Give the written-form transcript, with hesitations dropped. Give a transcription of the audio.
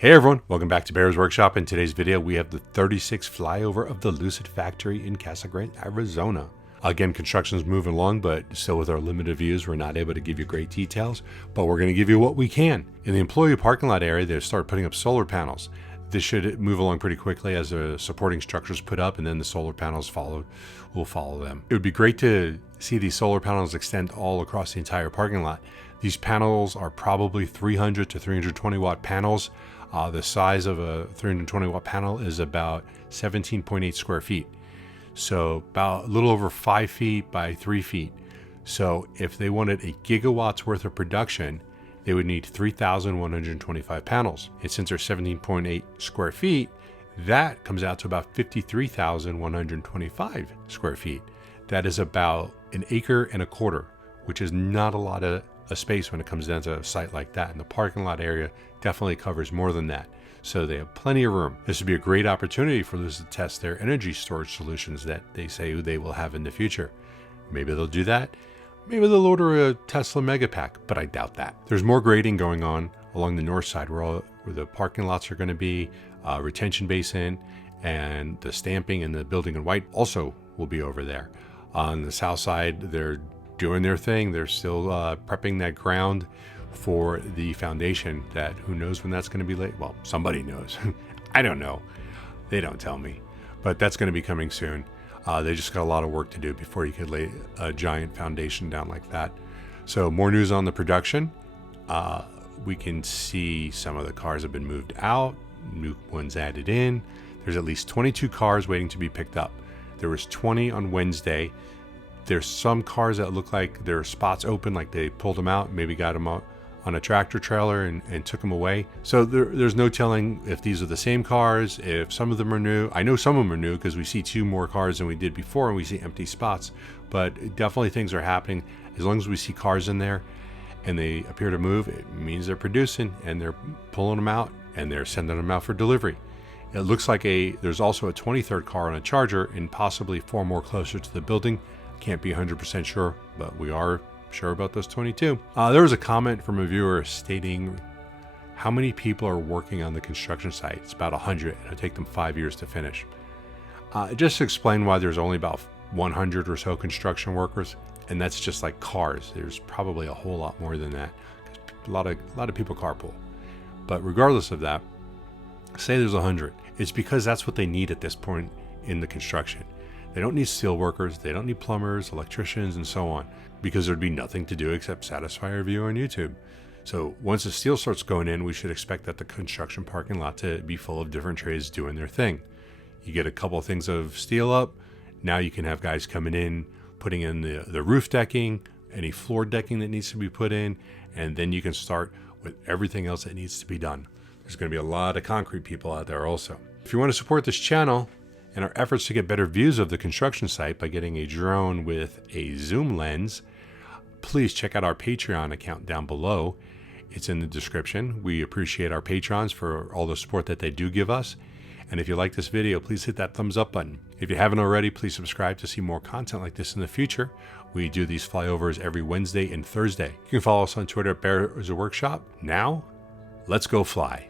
Hey everyone, welcome back to Bear's Workshop. In today's video, we have the 36th flyover of the Lucid factory in Casa Grande, Arizona. Again, construction's moving along, but still with our limited views, we're not able to give you great details, but we're going to give you what we can. In the employee parking lot area, they start putting up solar panels. This should move along pretty quickly as the supporting structures put up, and then the solar panels will follow them. It would be great to see these solar panels extend all across the entire parking lot. These panels are probably 300 to 320 watt panels. The size of a 320 watt panel is about 17.8 square feet. So about a little over 5 feet by 3 feet. So if they wanted a gigawatts worth of production, they would need 3,125 panels. And since they're 17.8 square feet, that comes out to about 53,125 square feet. That is about an acre and a quarter, which is not a lot of space when it comes down to a site like that. And the parking lot area definitely covers more than that. So they have plenty of room. This would be a great opportunity for Lucid to test their energy storage solutions that they say they will have in the future. Maybe they'll do that. Maybe they'll order a Tesla Megapack, but I doubt that. There's more grading going on along the north side where the parking lots are going to be, retention basin, and the stamping and the building in white also will be over there. On the south side, they're doing their thing. They're still prepping that ground for the foundation that who knows when that's going to be laid. Well, somebody knows. I don't know. They don't tell me, but that's going to be coming soon. They just got a lot of work to do before you could lay a giant foundation down like that. So more news on the production. We can see some of the cars have been moved out, new ones added in. There's at least 22 cars waiting to be picked up. There was 20 on Wednesday. There's some cars that look like there are spots open, like they pulled them out, maybe got them out on a tractor trailer and took them away. So there's no telling if these are the same cars, if some of them are new. I know some of them are new because we see 2 more cars than we did before and we see empty spots, but definitely things are happening. As long as we see cars in there and they appear to move, it means they're producing and they're pulling them out and they're sending them out for delivery. It looks like there's also a 23rd car on a charger and possibly 4 more closer to the building. Can't be 100% sure, but we are sure about those 22. There was a comment from a viewer stating how many people are working on the construction site. It's about 100, and it'll take them 5 years to finish. Just to explain why there's only about 100 or so construction workers, and that's just like cars. There's probably a whole lot more than that. A lot of people carpool. But regardless of that, say there's 100. It's because that's what they need at this point in the construction. They don't need steel workers, they don't need plumbers, electricians, and so on, because there'd be nothing to do except satisfy our view on YouTube. So once the steel starts going in, we should expect that the construction parking lot to be full of different trades doing their thing. You get a couple of things of steel up, now you can have guys coming in, putting in the roof decking, any floor decking that needs to be put in, and then you can start with everything else that needs to be done. There's going to be a lot of concrete people out there also. If you want to support this channel and our efforts to get better views of the construction site by getting a drone with a zoom lens, please check out our Patreon account down below. It's in the description. We appreciate our patrons for all the support that they do give us. And if you like this video, please hit that thumbs up button. If you haven't already, please subscribe to see more content like this in the future. We do these flyovers every Wednesday and Thursday. You can follow us on Twitter at Bear's Workshop. Now, let's go fly.